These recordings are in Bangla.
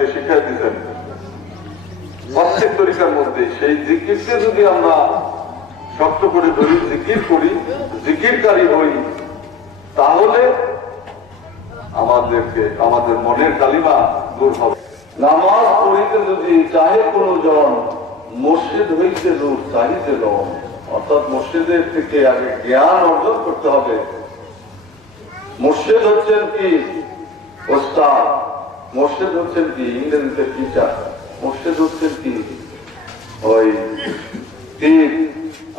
আমাদেরকে শিখিয়ে দিতেন প্রত্যেক তরিকার মধ্যে। সেই জিকিরকে যদি আমরা শক্ত করে ধরি, জিকির করি, জিকিরকারী হই, তাহলে আমাদের মনের কালিমা দূর হবে। নামাজ পড়িতে যদি চাহে কোনো জন, মসজিদ হইতে দূর চাহিতে লন। অর্থাৎ মসজিদের থেকে আগে জ্ঞান অর্জন করতে হবে। মসজিদ হচ্ছেন কি ওস্তাদ, মসজিদ হচ্ছেন কি ইংরেজিতে টিচার, মসজিদ হচ্ছেন কি ওই তীর,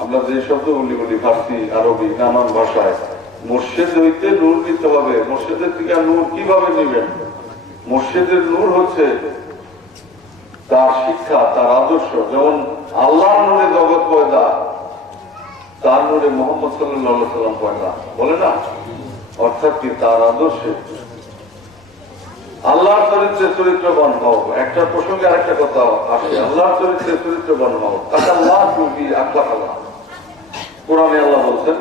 আমরা যে শব্দগুলি বলি ফার্সি আরবি নানান ভাষায়। মসজিদ হইতে নূর দিতে হবে। মসজিদের থেকে নূর কিভাবে নেবেন? মসজিদের নূর হচ্ছে তার শিক্ষা, তার আদর্শ। যেমন আল্লাহর নূরে জগৎ পয়দা, তার নূরে মোহাম্মদ সাল্লাল্লাহু আলাইহি সাল্লাম পয়দা, বলে না? অর্থাৎ কি তার আদর্শে আল্লাহর চরিত্রে চরিত্রবান হও। একটা প্রসঙ্গে আরেকটা কথা আসে, আল্লাহর চরিত্রে চরিত্রবান হও। তাকাল্লাহু বি আখলাকাল্লাহ, কোরআনে আল্লাহ বলছেন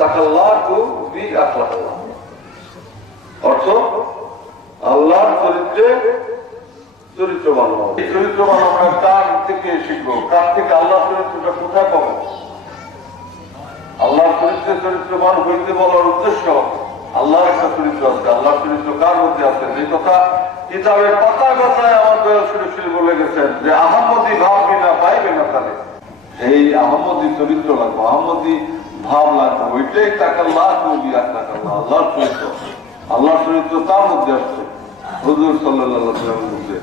তাকাল্লাহু বি আখলাকাল্লাহ, অর্থ আল্লাহর চরিত্রে চরিত্রবান হও। এই চরিত্রবান আমরা কার থেকে শিখবো? কার থেকে? আল্লাহর চরিত্রটা কোথায় পাবো? আল্লাহর চরিত্রে চরিত্রবান হইতে বলার উদ্দেশ্য, আল্লাহর একটা চরিত্র আছে। আল্লাহর চরিত্র কার মধ্যে আছে? যে কথা কিতাবের পাতায় পাতায় আমার দয়াল শরীফ বলে গেছেন যে আহমদি ভাব বিনা পাইবে না তাহলে। এই আহমদি চরিত্র লাগবে, আহমদি ভাব লাগবে। ওইটাই তাকাল্লাহু বি আখলাকাল্লাহ, আল্লাহর চরিত্র। আল্লাহর চরিত্র তার মধ্যে আসছে, হুজুর সাল্লাল্লাহু আলাইহি ওয়াসাল্লামের মধ্যে।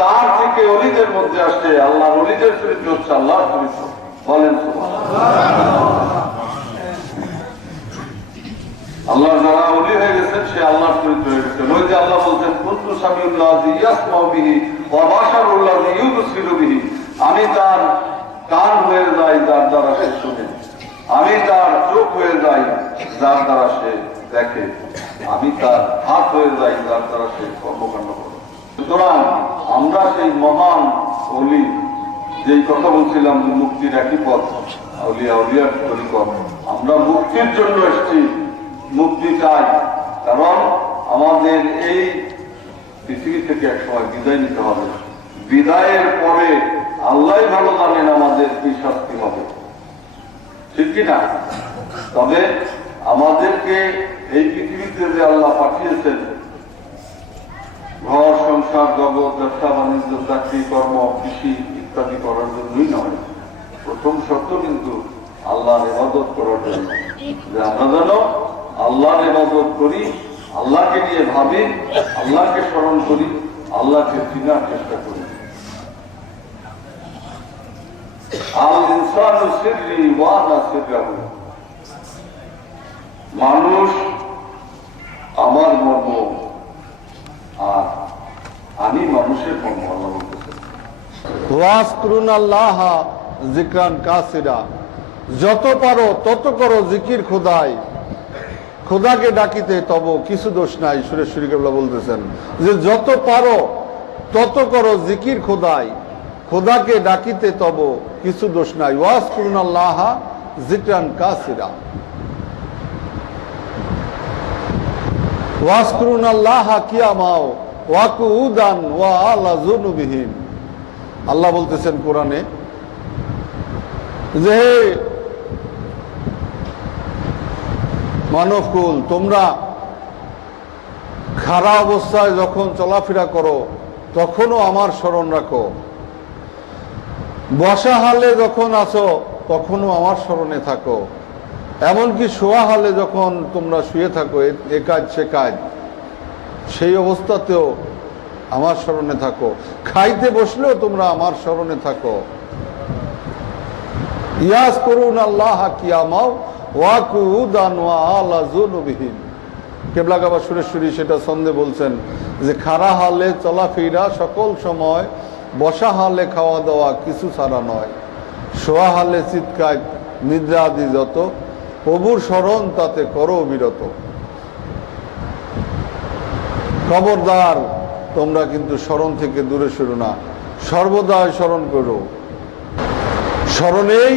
তার থেকে ওলিদের মধ্যে আসছে। আল্লাহর ওলিদের চরিত্র হচ্ছে আল্লাহর চরিত্র। বলেন সুবহানাল্লাহ। আল্লাহ যারা ওলি হয়ে গেছেন সে আল্লাহর চরিত্র হয়ে গেছেন। ওই যে আল্লাহ বলছেন কুনতু সামিউল্লাযী ইয়াসমাউ বিহি ওয়া বাশারুল্লাযী ইউবসিরু বিহি, আমি তার কান হয়ে যাই যার দ্বারা সে শুনে, আমি তার চোখ হয়ে যাই যার দ্বারা সে দেখে, আমি তার হাত হয়ে যাই যার দ্বারা সে কর্মকাণ্ড করে। সুতরাং আমরা সেই মহান ওলি, যেই কথা বলছিলাম যে মুক্তির একই পথ, আউলিয়া আউলিয়ার তরিকত, আমরা মুক্তির জন্য এসেছি, মুক্তি চাই। কারণ আমাদের এই পৃথিবী থেকে একসময় বিদায় নিতে হবে। বিদায়ের পরে আল্লাহ ভালো জানেন আমাদের কি শাস্তি হবে, ঠিক কিনা? তবে আমাদেরকে এই পৃথিবীতে যে আল্লাহ পাঠিয়েছেন, ঘর সংসার জগৎ ব্যবসা বাণিজ্য চাকরি কর্ম কৃষি ইত্যাদি করার জন্যই নয়। প্রথম শর্ত কিন্তু আল্লাহর ইবাদত করার জন্য, যে আমরা যেন আল্লাহর ইবাদত করি, আল্লাহকে নিয়ে ভাবি, আল্লাহকে স্মরণ করি, আল্লাহকে চিনার চেষ্টা করি। আল ইনসানু সিররি ওয়া আনা সিররাহু, মানুষ আমার মর্ম আর আমি মানুষের মর্ম। আল্লাহ বলতেছেন ওয়াজকুরুনাল্লাহ যিকরান কাসিরা, যত পারো তত করো জিকির খোদায়, খোদাকে ডাকিতে তব কিছু দোষ নাই। সুরেশ্বরী কেবলা বলতেছেন যে যত পারো তত করো জিকির খোদায়, খোদাকে ডাকিতে তব কিছু দোষ নাই। ওয়াজকুরুনাল্লাহ যিকরান কাসিরা, ওয়াজকুরুনাল্লাহ কিয়ামাও ওয়া কুউদান ওয়া আলা যুনুবিহিম। আল্লাহ বলতেছেন কোরআনে যে মানবকুল, তোমরা খাড়া অবস্থায় যখন চলাফেরা করো তখনও আমার স্মরণ রাখো, বসা হালে যখন আছো তখনও আমার স্মরণে থাকো, এমনকি শোয়া হালে যখন তোমরা শুয়ে থাকো এ কাজ সে কাজ, সেই অবস্থাতেও আমার স্মরণে থাকো, খাইতে বসলেও তোমরা আমার স্মরণে থাকো। ইয়াজকুরুনাল্লাহ কিয়ামাও ওয়া কুউদান ওয়া আলা যুনুবিহিম। কেবলা কাবা সুরেশ্বরী সেটা ছন্দে বলছেন যে খাড়া হালে চলাফেরা সকল সময়, বসা হালে খাওয়া দাওয়া কিছু ছাড়া নয়, শোয়া হালে চিৎকার নিদ্রা আদি যত, প্রভুর স্মরণ তাতে করো বিরত। খবরদার তোমরা কিন্তু স্মরণ থেকে দূরে সরো না, সর্বদাই স্মরণ করো। স্মরণেই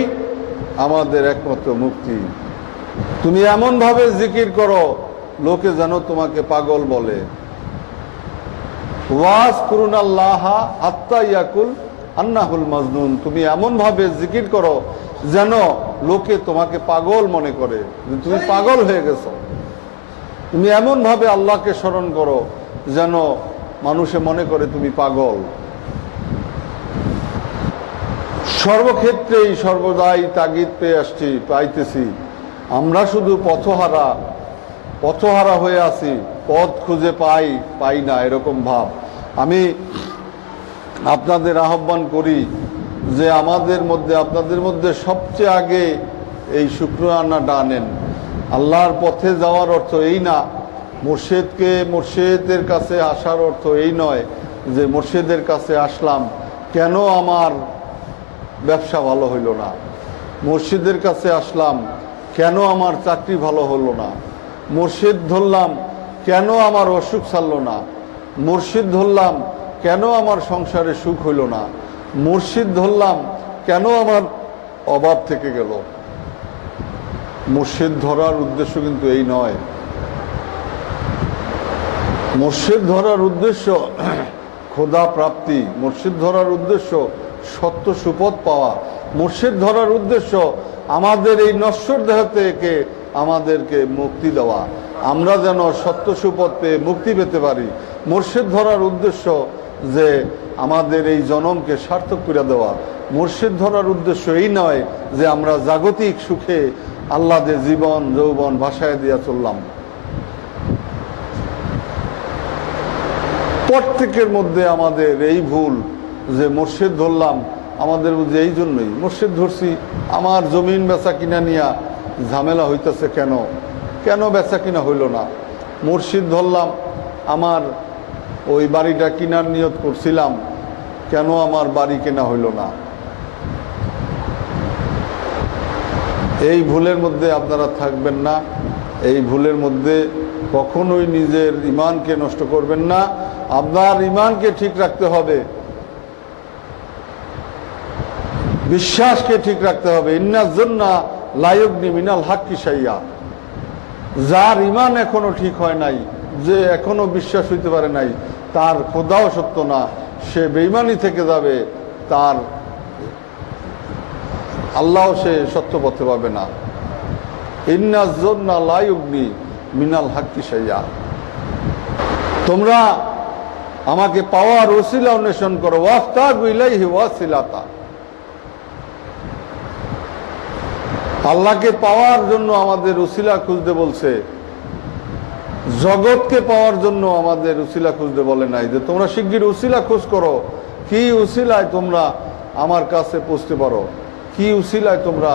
আমাদের একমাত্র মুক্তি। তুমি এমন ভাবে জিকির করো লোকে যেন তোমাকে পাগল বলে। ওয়াজকুরুনাল্লাহ হাত্তা ইয়াকুল আন্নাহুল মাজনুন, তুমি এমন ভাবে জিকির করো যেন লোকে তোমাকে পাগল মনে করে, যে তুমি পাগল হয়ে গেছো। তুমি এমন ভাবে আল্লাহকে স্মরণ করো যেন মানুষে মনে করে তুমি পাগল। সর্বক্ষেত্রেই সর্বদাই তাগিদ পাইতেছি, আমরা শুধু পথহারা হয়ে আছি, পথ খুঁজে পাই না, এরকম ভাব। আমি আপনাদের আহ্বান করি যে আপনাদের মধ্যে সবচেয়ে আগে এই শুকরানাটা আনেন। আল্লাহর পথে যাওয়ার অর্থ এই না, মুর্শিদের কাছে আসার অর্থ এই নয় যে মুর্শিদের কাছে আসলাম, কেন আমার ব্যবসা ভালো হইল না, মুর্শিদের কাছে আসলাম, কেন আমার চাকরি ভালো হলো না, মুর্শিদ ধরলাম, কেন আমার অসুখ ছাড়ল না, মুর্শিদ ধরলাম, কেন আমার সংসারে সুখ হইল না, মুর্শিদ ধরলাম, কেন আমার অভাব থেকে গেল। মুর্শিদ ধরার উদ্দেশ্য কিন্তু এই নয়। মুর্শিদ ধরার উদ্দেশ্য খোদা প্রাপ্তি, মুর্শিদ ধরার উদ্দেশ্য সত্য সুপথ পাওয়া, মুর্শিদ ধরার উদ্দেশ্য আমাদের এই নশ্বর দেহ থেকে আমাদেরকে মুক্তি দেওয়া, আমরা যেন সত্য সুপথ পেয়ে মুক্তি পেতে পারি। মুর্শিদ ধরার উদ্দেশ্য যে আমাদের এই জনমকে সার্থক করে দেওয়া। মুর্শিদ ধরার উদ্দেশ্য এই নয় যে আমরা জাগতিক সুখে আহ্লাদে জীবন যৌবন ভাসায় দিয়া চললাম। প্রত্যেকের মধ্যে আমাদের এই ভুল যে মুর্শিদ ধরলাম, আমাদের বুঝে এই জন্যই মুর্শিদ ধরছি, আমার জমিন বেচা কিনা নিয়া ঝামেলা হইতেছে, কেন বেচা কিনা হইল না। মুর্শিদ ধরলাম, আমার ওই বাড়িটা কিনার নিয়ত করছিলাম, কেন আমার বাড়ি কেনা হইল না। এই ভুলের মধ্যে আপনারা থাকবেন না, এই ভুলের মধ্যে কখনোই নিজের ঈমানকে নষ্ট করবেন না। আপনার ঈমানকে ঠিক রাখতে হবে, বিশ্বাসকে ঠিক রাখতে হবে। ইন্নাজ্জন্না লা ইউগনি মিনাল হাক্কি শাইয়া, যার ঈমান এখনো ঠিক হয় নাই, যে এখনো বিশ্বাস হইতে পারে নাই, তার খোদাও সত্য না, সে বেঈমানি থেকে যাবে, তার আল্লাহ সে সত্য পথে পাবে না। ইন্নাজ্জন্না লা ইউগনি মিনাল হাক্কি শাইয়া, তোমরা আমাকে পাওয়ার ওসিলা অন্বেষণ করো, ওয়াফতাগু ইলাইহি ওয়াসিলাতা, আল্লাহকে পাওয়ার জন্য আমাদের উসিলা খুঁজতে বলছে, জগৎকে পাওয়ার জন্য আমাদের উসিলা খুঁজতে বলে নাই যে তোমরা শিগগির উসিলা খোঁজ করো, কি উসিলায় তোমরা আমার কাছে পৌঁছতে পারো, কি উসিলায় তোমরা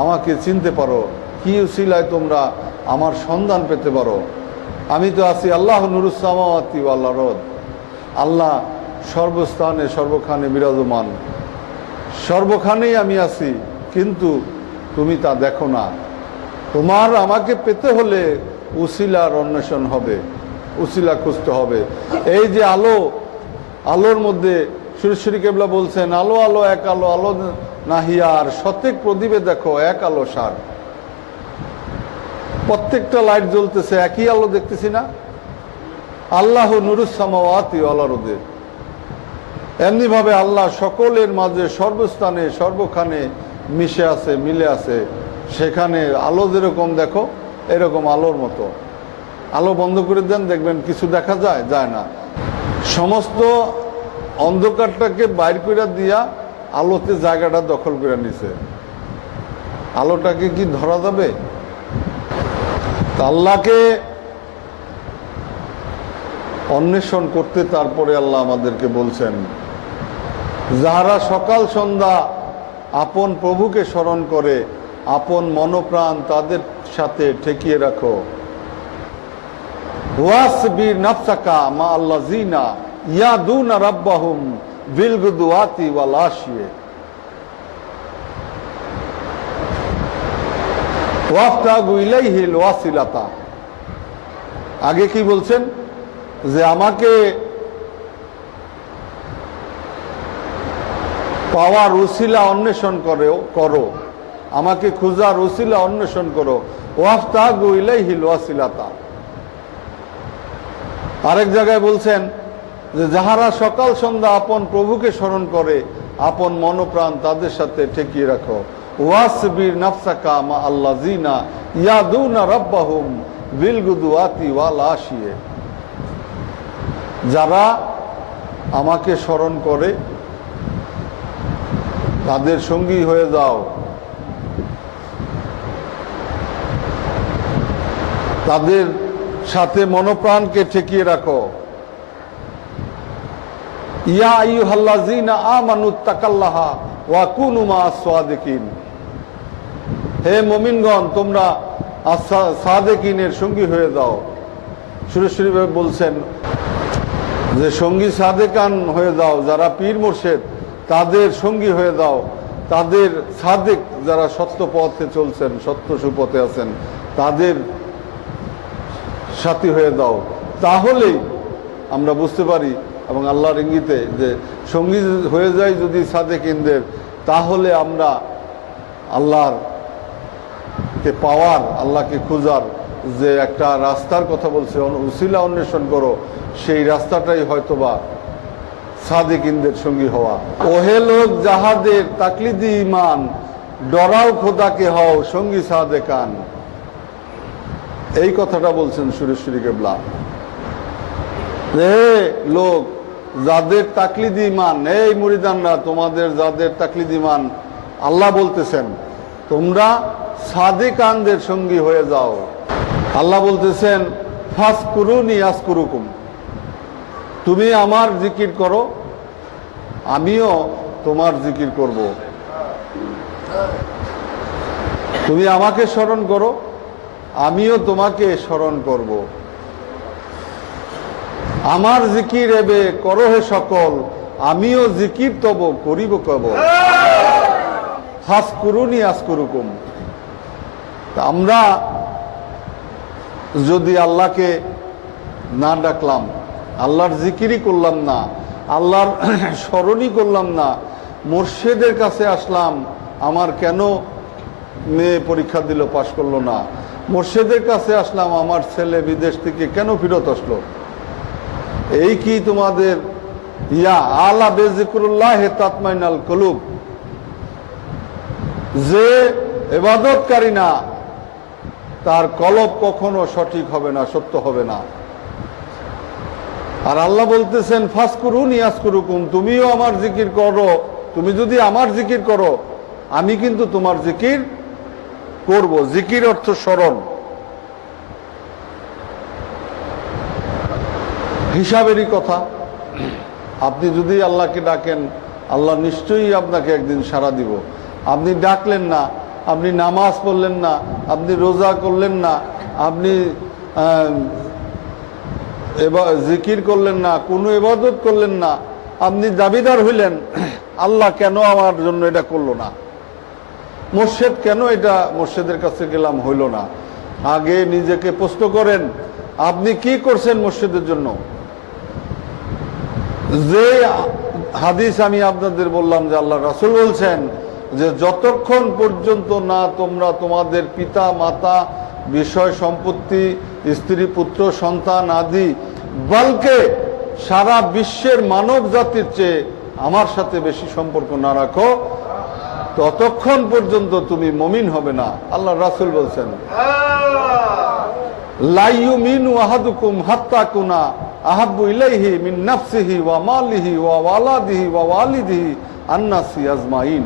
আমাকে চিনতে পারো, কি উসিলায় তোমরা আমার সন্ধান পেতে পারো। আমি তো আছি আল্লাহ নুরুস সামাওয়াতি ওয়াল আরদ, আল্লাহ সর্বস্থানে সর্বখানে বিরাজমান, সর্বখানেই আমি আছি, কিন্তু তুমি তা দেখো না। তোমার আমাকে পেতে হলে উসিলার অন্বেষণ হবে, উসিলা খুঁজতে হবে। এই যে আলোর মধ্যে সুরেশ্বরী কেবলা বলছেন, আলো আলো এক আলো, আলো নাহিয়া আর শতেক প্রদীপে দেখো এক আলো সার। প্রত্যেকটা লাইট জ্বলতেছে, একই আলো দেখতেছি না। আল্লাহ নুরুস সামাওয়াতি ওয়াল আরদে, এমনি ভাবে আল্লাহ সকলের মাঝে সর্বস্থানে সর্বখানে মিশে আছে, মিলে আছে। সেখানে আলো যেরকম দেখো এরকম আলোর মতো। আলো বন্ধ করে দেন, দেখবেন কিছু দেখা যায় না। সমস্ত অন্ধকারটাকে বাইর করে দিয়া আলোতে জায়গাটা দখল করে নিছে, আলোটাকে কি ধরা যাবে? আল্লাহকে অন্বেষণ করতে তারপরে আল্লাহ আমাদেরকে বলছেন, যাহারা সকাল সন্ধ্যা আপন প্রভুকে স্মরণ করে, আপন মনোপ্রাণ তাদের সাথে ঠেকিয়ে রাখো। ওয়াসবির নাফসাকা মা আল্লাযিনা ইয়াদুনা রাব্বাহুম বিল গুদওয়াতি ওয়াল আশিয়ে ওয়াফতাগু ইলাইহিল ওয়াসিলাতা। আগে কি বলছেন? যে আমাকে পাওয়ার উসিলা অন্বেষণ করো, আমাকে খুঁজার উসিলা অন্বেষণ করো। ওয়াফতাগু ইলাইহিল ওয়াসিলাতা। আরেক জায়গায় বলছেন যে যাহারা সকাল সন্ধ্যা আপন প্রভুকে স্মরণ করে আপন মনপ্রাণ তাদের সাথে ঠেকিয়ে রাখো। ওয়াসবির নাফসাকা মা আল্লাযিনা ইয়াদুনা রাব্বাহুম বিল গুদুয়াতি ওয়াল আশিয়ে, যারা আমাকে স্মরণ করে তাদের সঙ্গী হয়ে যাও, তাদের সাথে মনপ্রাণকে ঠেকিয়ে রাখো। ইয়া আইয়ুহাল্লাযীনা আমানুত্তাকাল্লাহা ওয়া কুনু মা'আস সাদিকিন, হে মুমিনগণ তোমরা সাদেকিনের সঙ্গী হয়ে যাও। সুরেশ্বরী ভাবে বলছেন যে সঙ্গী সাদেকান হয়ে যাও, যারা পীর মুর্শিদ তাদের সঙ্গী হয়ে যাও, তাদের সাদেক যারা সত্য পথে চলছেন, সত্য সুপথে আছেন তাদের সাথী হয়ে দাও। তাহলেই আমরা বুঝতে পারি এবং আল্লাহর ইঙ্গিতে যে সঙ্গী হয়ে যায় যদি সাদেকিনদের, তাহলে আমরা আল্লাহর কে পাওয়ার, আল্লাহকে খুঁজার যে একটা রাস্তার কথা বলছে, উসিলা অন্বেষণ করো, সেই রাস্তাটাই হয়তোবা সাদেকিনদের সঙ্গী হওয়া। ওহে লোক যাহাদের তাকলিদি ঈমান, ডরাও খোদাকে হও সঙ্গী সাদেকান, এই কথাটা বলছেন সুরেশ্বরী কেবলা। হে লোক যাদের তাকলিদি ঈমান, এই মুরিদানরা তোমাদের যাদের তাকলিদি ঈমান, আল্লাহ বলতেছেন তোমরা সাদেকানদের সঙ্গী হয়ে যাও। আল্লাহ বলতেছেন ফাসকুরুনি আসকুরুকুম, তুমি আমার জিকির করো আমিও তোমার জিকির করব। তুমি আমাকে স্মরণ করো আমিও তোমাকে স্মরণ করব। আমার জিকির এবে করো হে সকল, আমিও জিকির তব করিব কেবল। ফাসকুরুনি আসকুরুকুম, আমরা যদি আল্লাহকে না ডাকলাম, আল্লাহর জিকিরই করলাম না, আল্লাহর স্মরণই করলাম না, মুর্শিদের কাছে আসলাম, আমার কেন মেয়ে পরীক্ষা দিল পাশ করলো না, মুর্শিদের কাছে আসলাম, আমার ছেলে বিদেশ থেকে কেন ফেরত আসলো, এই কি তোমাদের ইয়া আলা বেযিকরুল্লাহ তাতমাইনাল কুলুব, যে ইবাদতকারী না তার কলব কখনো সঠিক হবে না, সত্য হবে না। আর আল্লাহ বলতেছেন ফাসকুরুনি আসকুরুকুম, তুমিও আমার জিকির করো, তুমি যদি আমার জিকির করো আমি কিন্তু তোমার জিকির করব। জিকির অর্থ স্মরণ। হিসাবেরই কথা, আপনি যদি আল্লাহকে ডাকেন আল্লাহ নিশ্চয়ই আপনাকে একদিন সাড়া দিব। আপনি ডাকলেন না, আপনি নামাজ পড়লেন না, আপনি রোজা করলেন না, আপনি জিকির করলেন না, কোনো ইবাদত করলেন না, আপনি দাবিদার হইলেন আল্লাহ কেন আমার জন্য এটা করলো না, মুর্শিদ কেন এটা মুর্শিদের কাছে গেলাম হইল না। আগে নিজেকে প্রশ্ন করেন আপনি কি করছেন মুর্শিদের জন্য। যে হাদিস আমি আপনাদের বললাম যে আল্লাহ রাসূল বলছেন যে যতক্ষণ পর্যন্ত না তোমরা তোমাদের পিতা মাতা, বিষয় সম্পত্তি, স্ত্রী পুত্র সন্তান আদি, বলকে সারা বিশ্বের মানব জাতির চেয়ে আমার সাথে বেশি সম্পর্ক না রাখো, ততক্ষণ পর্যন্ত তুমি মুমিন হবে না। আল্লাহ রাসূল বলছেন লা ইউমিনু আহাদুকুম হাত্তা কুনা আহাব্বু ইলাইহি মিন নাফসিহি ওয়া মালিহি ওয়া ওয়ালাদিহি ওয়া ওয়ালিদিহি আন-নাসি আজমাইন।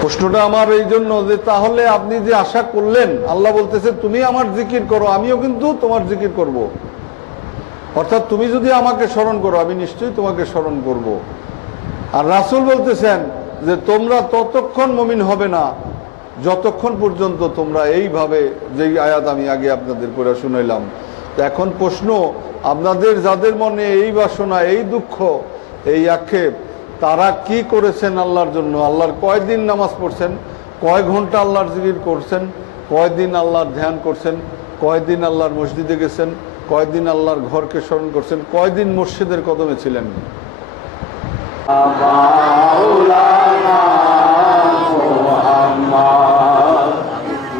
প্রশ্নটা আমার এই জন্য যে তাহলে আপনি যে আশা করলেন, আল্লাহ বলতেছে তুমি আমার জিকির করো আমিও কিন্তু তোমার জিকির করব। অর্থাৎ তুমি যদি আমাকে স্মরণ করো আমি নিশ্চয়ই তোমাকে স্মরণ করব। আর রাসূল বলতেছেন যে তোমরা ততক্ষণ মুমিন হবে না যতক্ষণ পর্যন্ত তোমরা এইভাবে, যেই আয়াত আমি আগে আপনাদের পড়ে শুনাইলাম। এখন প্রশ্ন, আপনাদের যাদের মনে এই বাসনা, এই দুঃখ, এই আক্ষেপ, তারা কি করেছেন আল্লাহর জন্য? আল্লাহর কয়দিন নামাজ পড়ছেন, কয় ঘন্টা আল্লাহর জিকির করছেন, কয়দিন আল্লাহর ধ্যান করছেন, কয়দিন আল্লাহর মসজিদে গেছেন, কয়দিন আল্লাহর ঘরকে স্মরণ করছেন, কয়দিন মুর্শিদের কদমে ছিলেন?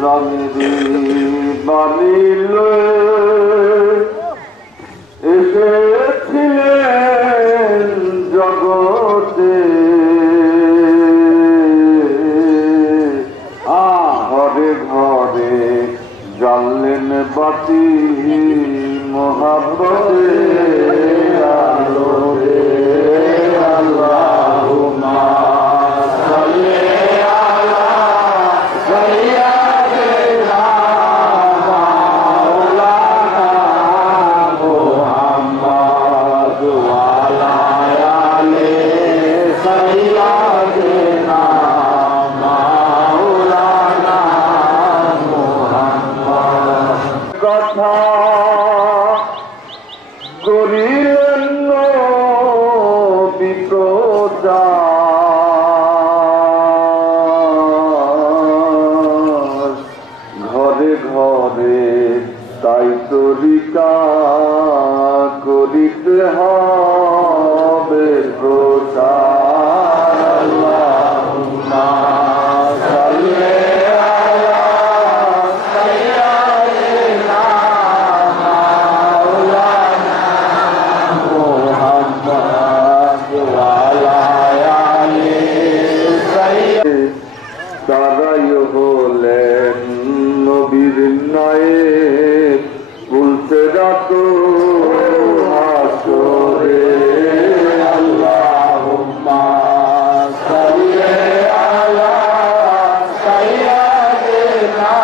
রঙের मोहब्बती मोहब्बते आलोरे अल्लाहुम्मा सल्ली अला सय्यिदिना मौलाना मुहम्मद व अला आले सय्यिदिना मौलाना मुहम्मद কথা করিলেন নবী প্রচার ঘরে ঘরে তাই তরিকা করিতে হবে প্রচার আল্লাহুম্মা সাল্লি আলা সাইয়্যিদিনা মাওলানা মুহাম্মদ ওয়া আলা আলি সাইয়্যিদিনা তারাই হলেন নবীর নায়েব বলতে রাতো হাসরে আল্লাহুম্মা সাল্লি আলা সাইয়্যিদিনা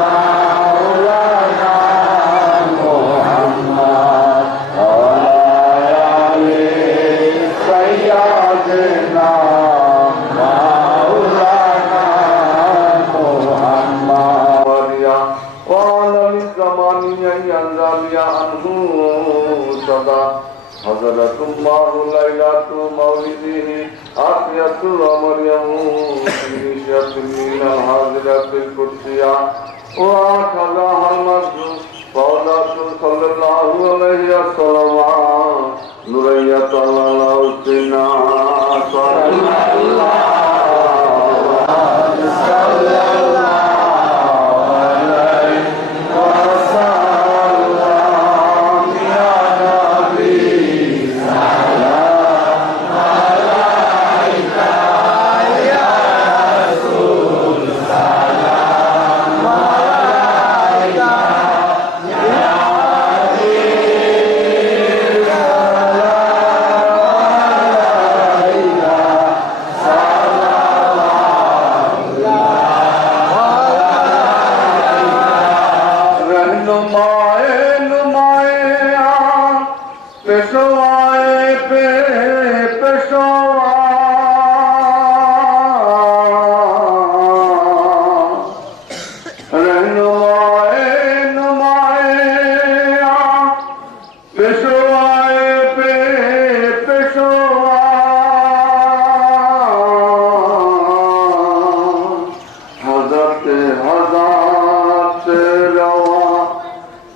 মাওলানা মুহাম্মদ ওয়া আলা আলি সাইয়্যিদিনা মাওলানা মুহাম্মদ قال من زمانه ينزل عنه صدى حضرت الله ليلة مولده آتية ومريم نشأت من الحاضرة القدسية وأخذها المسجد فوضت صلى الله عليه وسلم نورية الله سنا صلى الله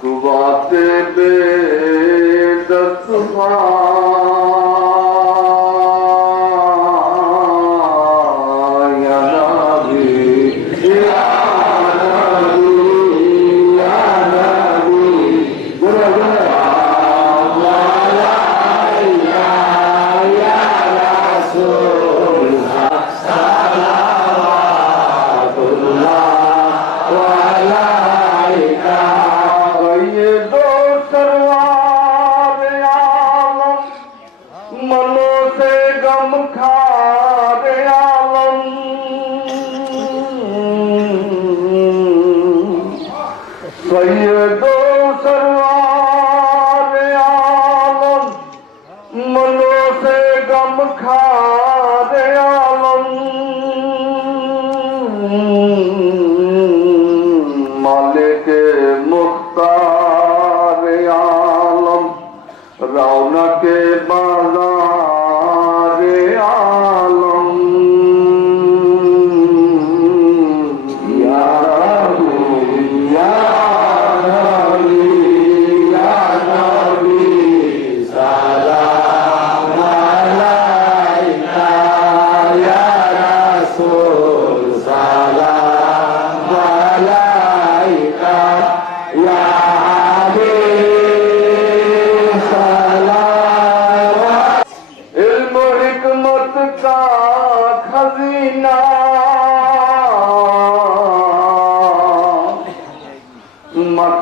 कुबाते बे दस्तुमा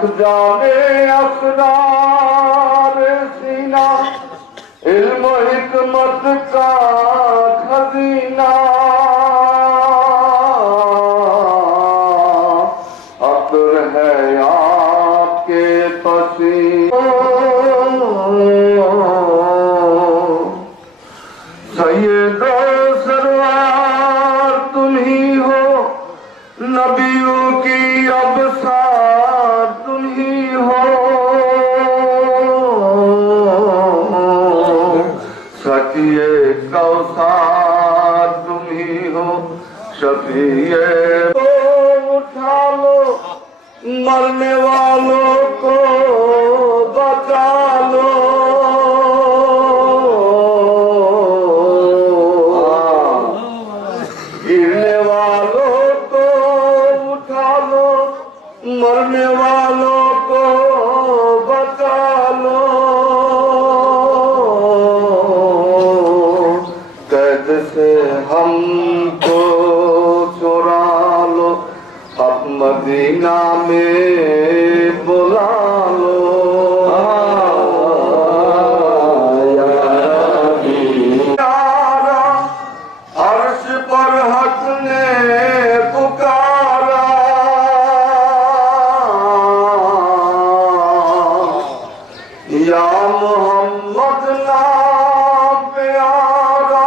जाने असरार सीना इल्म हिकमत का खजीना अतर है आपके पसीने सैयद सरवार तुम ही हो नबियों की अबसार तुम ही हो सकिए कौसार तुम ही हो शफिए तो उठा लो मरने वालों को बचा लो गिरने वालों को उठा लो मरने वालों को बचा लो कैद से हमको चुरा लो अब मदीना में बुला लो अर्श पर हक ने पुकारा या मोहम्मद नाम प्यारा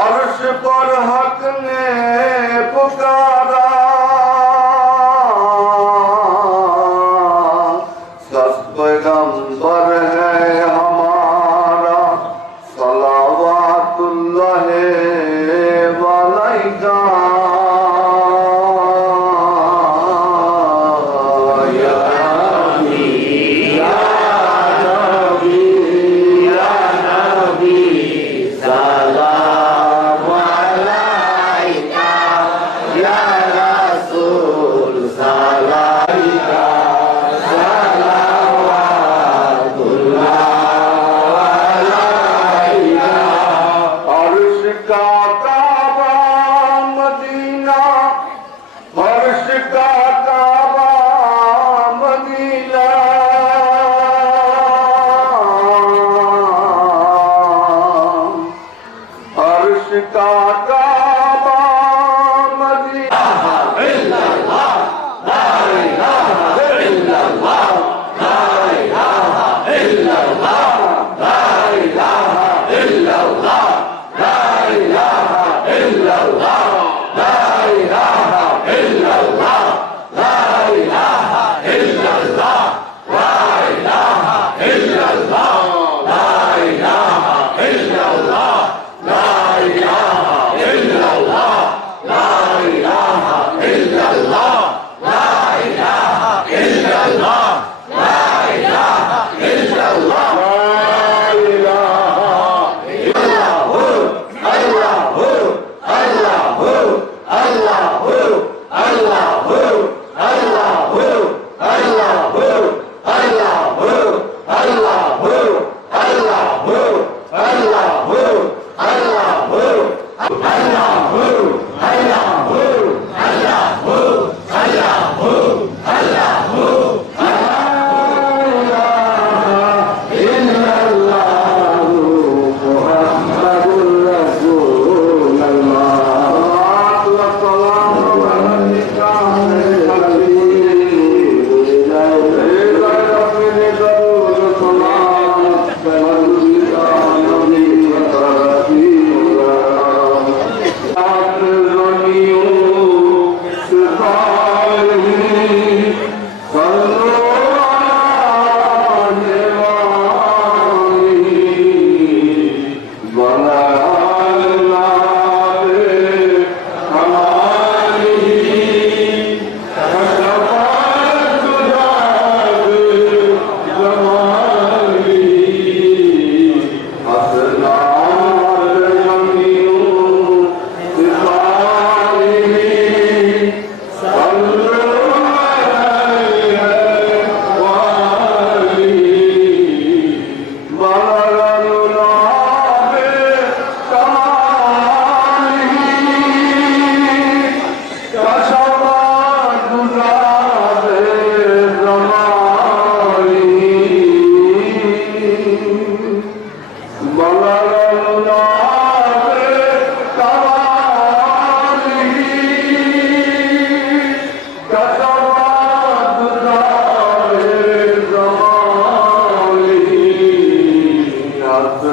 अर्श पर हक ने पुकारा सच पैगंबर है हमारा सलावतुल्लाह अलैका अर्श का काबा मदीना अर्श का काबा मदीना अर्श का काबा मदीना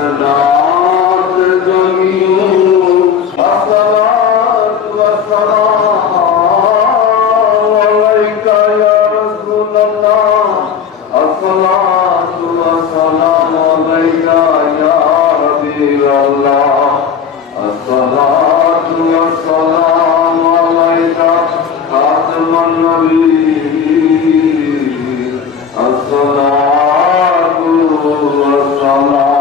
কায়নাত জমিও আসসালাতু ওয়াসসালামু আলাইকা ইয়া রাসূলুল্লাহ আসসালাতু ওয়াসসালামু আলাইকা ইয়া হাবিবাল্লাহ আসসালাতু ওয়াসসালামু আলাইকা খাতামান নবিয়্যিন আসসালাতু ওয়াসসালাম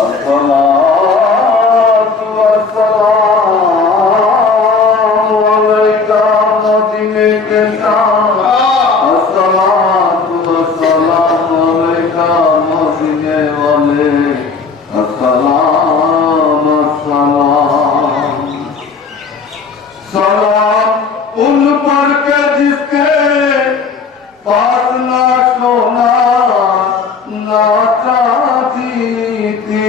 আসসালাতু ওয়াসসালামু আলাইকা মদিনে কেতাব আসসালাতু ওয়াসসালামু আলাইকা মদিনে ওয়ালে আসসালাম আসসালাম सलाम उन पर के जिसके पास ना सोना ना चांदी थी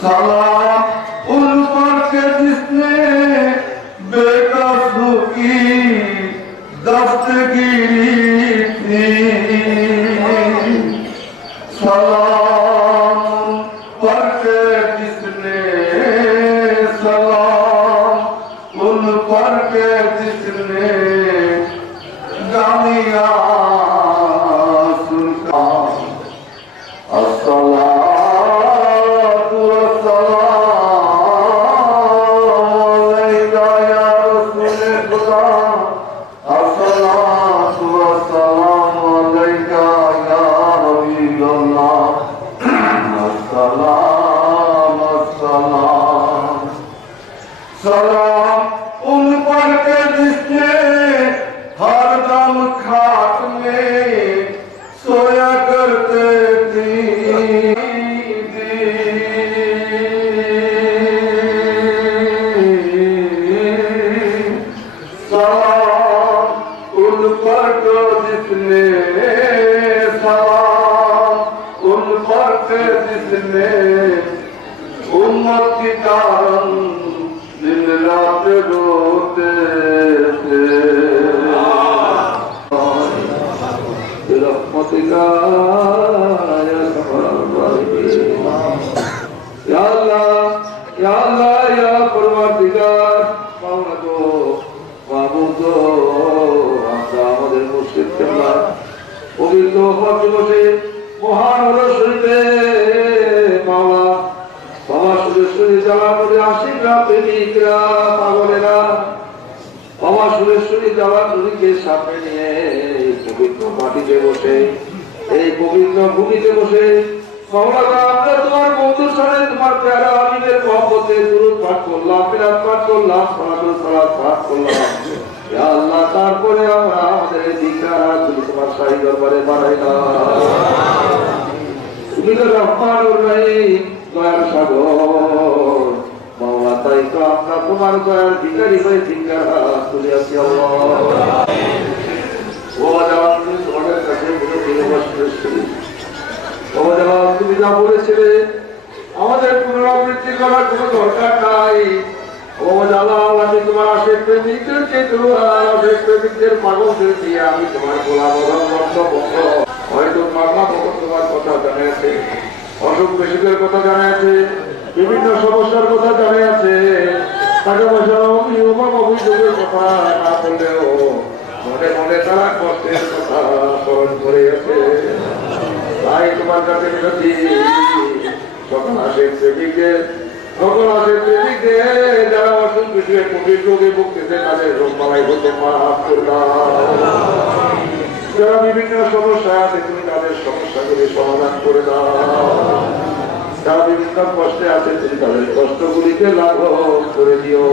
सलाम उन पर के जिसने बेकसू की दस्तगिरी थी सलाम पर के जिसने सलाम उन पर के जिसने गालियां सुनता अस्सलातु वस्सलामु अलैका या रसूल खुदा अस्सलातु वस्सलामु अलैका या हबीबल्लाह अस्सलाम अस्सलाम सलाम उन पर के जिसने हर दम खाट में सोया करते थे सलाम उन पर के जिसने सलाम उन पर के जिसने उम्मत के कारण दिन रात रोते थे रहमतिका या या अल्लाह या अल्लाह या परवरदिगार माওলা গো মাবুদ গো আমরা আমাদের মুর্শিদ কেবলা পবিত্র হজ বসে মহান রসুলকে মাওলা বাবা সুরেশ্বরী জালানুরে আশিকরা প্রেমিকরা পাগলেরা বাবা সুরেশ্বরী জালানুরীকে সামনে নিয়ে এই পবিত্র মাটিতে বসে এই পবিত্র ভূমিতে বসে মাওলা আমরা তোমার বন্ধুর সাথে তোমার প্যারা হাবিবের মহব্বতে দুরূদ পাঠ করলাম মিলাদ পাঠ করলাম সালাতুল সালাত পাঠ করলাম ইয়া আল্লাহ তারপরে আমরা আমাদের এই দিকরা তুমি তোমার শাহী দরবারে বাড়াইলাম তুমি তো রহমানুর রহিম দয়ার সাগর মাওলা তাই তো আমরা তোমার দয়ার ভিখারি হয়ে ভিক্ষার হাত তুলে আছি আল্লাহ ও জালাল তুমি তোমাদের কাছে বলে দিয়ে বসে ও জালাল তুমি যা বলেছিলে আমাদের পুনরাবৃত্তি করার কোনো দরকার নাই ও জালাল আমি তোমার আশেক প্রেমিকদেরকে তোমার আশেক প্রেমিকদের পাগলদের দিয়ে আমি তোমার গোলাম বক্তব্য হয়তো মামলা তোমার কথা জানা আছে অসুখ বেশিদের কথা জানা আছে বিভিন্ন সমস্যার কথা জানা আছে টাকা পয়সার অভিযোগের কথা না বললেও মনে মনে তারা কষ্টের কথা স্মরণ করে আছে তাই তোমার কাছে মিনতি সকল আশেক প্রেমিকদের যারা অসুখ বিষয়ে গভীর রোগে ভুগতেছে তাদের রোগ বালাই হতে মাফ করবা যারা বিভিন্ন সমস্যা আছে তুমি তাদের সমস্যাগুলি সমাধান করে দাও যারা বিভিন্ন কষ্টে আছে তুমি তাদের কষ্টগুলিকে লাঘব করে দিও